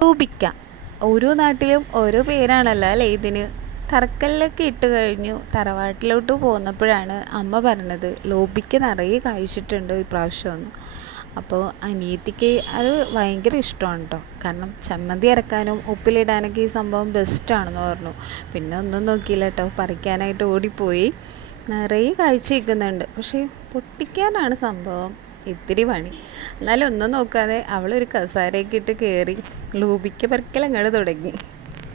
ലൂബിക്ക ഓരോ നാട്ടിലും ഓരോ പേരാണല്ലോ അല്ലേ? ഇതിന് തറക്കല്ലൊക്കെ ഇട്ട് കഴിഞ്ഞു തറവാട്ടിലോട്ട് പോന്നപ്പോഴാണ് അമ്മ പറഞ്ഞത് ലോബിക്ക നിറയെ കഴിച്ചിട്ടുണ്ട് ഇപ്രാവശ്യം എന്ന് അപ്പോൾ അനിയത്തിക്ക് അത് ഭയങ്കര ഇഷ്ടമാണ് കേട്ടോ കാരണം ചമ്മന്തി ഇറക്കാനും ഉപ്പിലിടാനൊക്കെ ഈ സംഭവം ബെസ്റ്റാണെന്ന് പറഞ്ഞു. പിന്നെ ഒന്നും നോക്കിയില്ല കേട്ടോ പറിക്കാനായിട്ട് ഓടിപ്പോയി. നിറയെ കാഴ്ച നിൽക്കുന്നുണ്ട് പക്ഷേ പൊട്ടിക്കാനാണ് സംഭവം. ഇത്തിരി പണി. എന്നാലും ഒന്നും നോക്കാതെ അവളൊരു കസാരയൊക്കെ ഇട്ട് കയറി ലൂബിക്ക പറിക്കൽ അങ്ങോട്ട് തുടങ്ങി.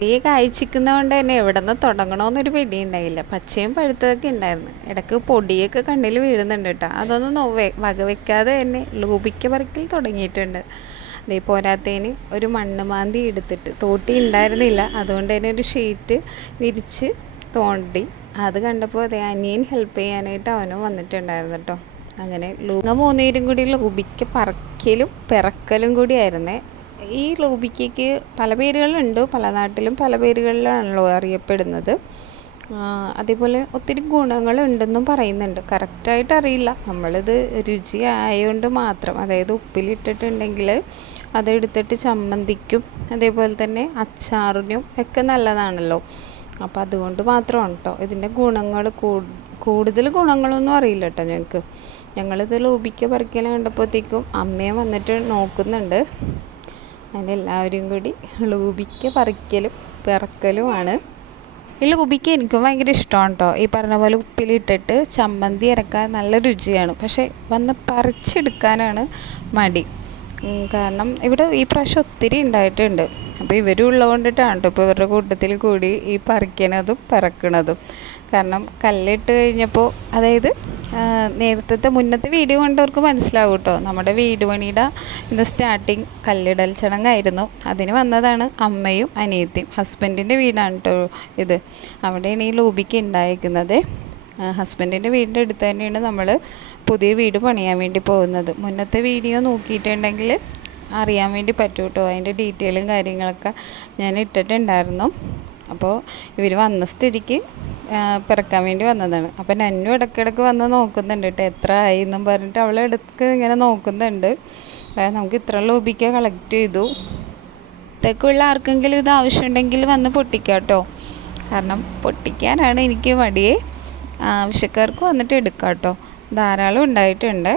ഈ കായ്ച്ചിക്കുന്നതുകൊണ്ട് തന്നെ എവിടെ നിന്ന് തുടങ്ങണമെന്നൊരു പിടി ഉണ്ടായില്ല പച്ചയും പഴുത്തതൊക്കെ ഉണ്ടായിരുന്നു. ഇടയ്ക്ക് പൊടിയൊക്കെ കണ്ണിൽ വീഴുന്നുണ്ട് കേട്ടോ. അതൊന്നും നോവേ വകവെക്കാതെ തന്നെ ലൂബിക്ക പറിക്കൽ തുടങ്ങിയിട്ടുണ്ട്. അതേ പോരാത്തതിന് ഒരു മണ്ണ് മാന്തി എടുത്തിട്ട് തോട്ടി ഉണ്ടായിരുന്നില്ല. അതുകൊണ്ട് തന്നെ ഒരു ഷീറ്റ് വിരിച്ച് തോണ്ടി. അത് കണ്ടപ്പോൾ അതേ അനിയൻ ഹെൽപ്പ് ചെയ്യാനായിട്ട് അവനും വന്നിട്ടുണ്ടായിരുന്നു കേട്ടോ. അങ്ങനെ ലൂങ്ങ മൂന്നേരും കൂടി ലൂബിക്ക് പറക്കലും പിറക്കലും കൂടിയായിരുന്നേ. ഈ ലൂബിക്കയ്ക്ക് പല പേരുകളുണ്ട്. പല നാട്ടിലും പല പേരുകളിലാണല്ലോ അറിയപ്പെടുന്നത്. അതേപോലെ ഒത്തിരി ഗുണങ്ങളുണ്ടെന്നും പറയുന്നുണ്ട്. കറക്റ്റായിട്ട് അറിയില്ല. നമ്മളിത് രുചി ആയതുകൊണ്ട് മാത്രം. അതായത് ഉപ്പിലിട്ടിട്ടുണ്ടെങ്കിൽ അതെടുത്തിട്ട് ചമ്മന്തിക്കും അതേപോലെ തന്നെ അച്ചാറിനും ഒക്കെ നല്ലതാണല്ലോ. അപ്പോൾ അതുകൊണ്ട് മാത്രമാണ് കേട്ടോ ഇതിന്റെ ഗുണങ്ങൾ കൂടുതൽ ഗുണങ്ങളൊന്നും അറിയില്ല കേട്ടോ ഞങ്ങൾക്ക് ഞങ്ങളിത് ലൂപിക്ക പറിക്കൽ കണ്ടപ്പോഴത്തേക്കും അമ്മയും വന്നിട്ട് നോക്കുന്നുണ്ട്. അങ്ങനെ എല്ലാവരും കൂടി ലൂപിക്ക പറിക്കലും പിറക്കലുമാണ്. ഈ ലൂബിക്ക എനിക്കും ഭയങ്കര ഇഷ്ടമാണ് കേട്ടോ ഈ പറഞ്ഞ പോലെ ഉപ്പിലിട്ടിട്ട് ചമ്മന്തി ഇറക്കാൻ നല്ല രുചിയാണ്. പക്ഷേ വന്ന് പറിച്ചെടുക്കാനാണ് മടി. കാരണം ഇവിടെ ഈ പ്രാവശ്യം ഒത്തിരി ഉണ്ടായിട്ടുണ്ട്. അപ്പോൾ ഇവരുള്ളത് ഉള്ളതുകൊണ്ടിട്ടാണ് കേട്ടോ ഇപ്പോൾ ഇവരുടെ കൂട്ടത്തിൽ കൂടി ഈ പറിക്കണതും പിറക്കണതും. കാരണം കല്ലിട്ട് കഴിഞ്ഞപ്പോൾ അതായത് നേരത്തെ മുന്നത്തെ വീഡിയോ കണ്ടവർക്ക് മനസ്സിലാവും കേട്ടോ നമ്മുടെ വീട് പണിയുടെ ഇന്ന് സ്റ്റാർട്ടിങ് കല്ലിടൽ ചടങ്ങായിരുന്നു. അതിന് വന്നതാണ് അമ്മയും അനിയത്തിയും. ഹസ്ബൻഡിന്റെ വീടാണ് കേട്ടോ ഇത്. അവിടെയാണ് ഈ ലൂബിക്ക് ഉണ്ടായിരിക്കുന്നത് ഹസ്ബൻഡിന്റെ വീടിന്റെ അടുത്ത് തന്നെയാണ് നമ്മൾ പുതിയ വീട് പണിയാൻ വേണ്ടി പോകുന്നത്. മുന്നത്തെ വീഡിയോ നോക്കിയിട്ടുണ്ടെങ്കിൽ അറിയാൻ വേണ്ടി പറ്റും കേട്ടോ അതിന്റെ ഡീറ്റെയിലും കാര്യങ്ങളൊക്കെ ഞാൻ ഇട്ടിട്ടുണ്ടായിരുന്നു. അപ്പോൾ ഇവർ വന്ന സ്ഥിതിക്ക് പിറക്കാൻ വേണ്ടി വന്നതാണ്. അപ്പം നന്നു ഇടയ്ക്കിടയ്ക്ക് വന്ന് നോക്കുന്നുണ്ട് കേട്ടോ എത്ര ആയി എന്നും പറഞ്ഞിട്ട് അവൾ ഇടയ്ക്ക് ഇങ്ങനെ നോക്കുന്നുണ്ട്. നമുക്ക് ഇത്ര ലോബിക്ക കളക്ട് ചെയ്തു. ഇത്തേക്കുള്ള ആർക്കെങ്കിലും ഇത് ആവശ്യമുണ്ടെങ്കിൽ വന്ന് പൊട്ടിക്കാം കേട്ടോ കാരണം പൊട്ടിക്കാനാണ് എനിക്ക് മടിയേ. ആവശ്യക്കാർക്ക് വന്നിട്ട് എടുക്കാം കേട്ടോ ധാരാളം ഉണ്ടായിട്ടുണ്ട്.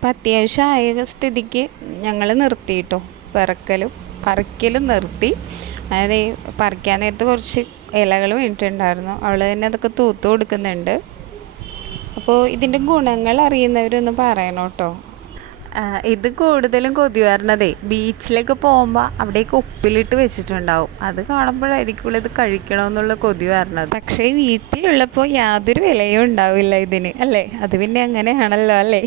അപ്പം അത്യാവശ്യം ആയ സ്ഥിതിക്ക് ഞങ്ങൾ നിർത്തി കേട്ടോ പിറക്കലും പറിക്കലും നിർത്തി. അതായത് പറിക്കാൻ നേരത്ത് കുറച്ച് ഇലകൾ വീണിട്ടുണ്ടായിരുന്നു. അവൾ തന്നെ അതൊക്കെ തൂത്ത് കൊടുക്കുന്നുണ്ട്. അപ്പോൾ ഇതിന്റെ ഗുണങ്ങൾ അറിയുന്നവരൊന്ന് പറയണം കേട്ടോ ഇത് കൂടുതലും കൊതി വരണതേ ബീച്ചിലേക്ക് പോകുമ്പോൾ അവിടേക്ക് ഉപ്പിലിട്ട് വെച്ചിട്ടുണ്ടാവും. അത് കാണുമ്പോഴായിരിക്കും ഇത് കഴിക്കണമെന്നുള്ള കൊതി വരണത് പക്ഷേ വീട്ടിലുള്ളപ്പോൾ യാതൊരു വിലയും ഉണ്ടാവില്ല ഇതിന് അല്ലേ? അത് പിന്നെ അങ്ങനെയാണല്ലോ അല്ലേ?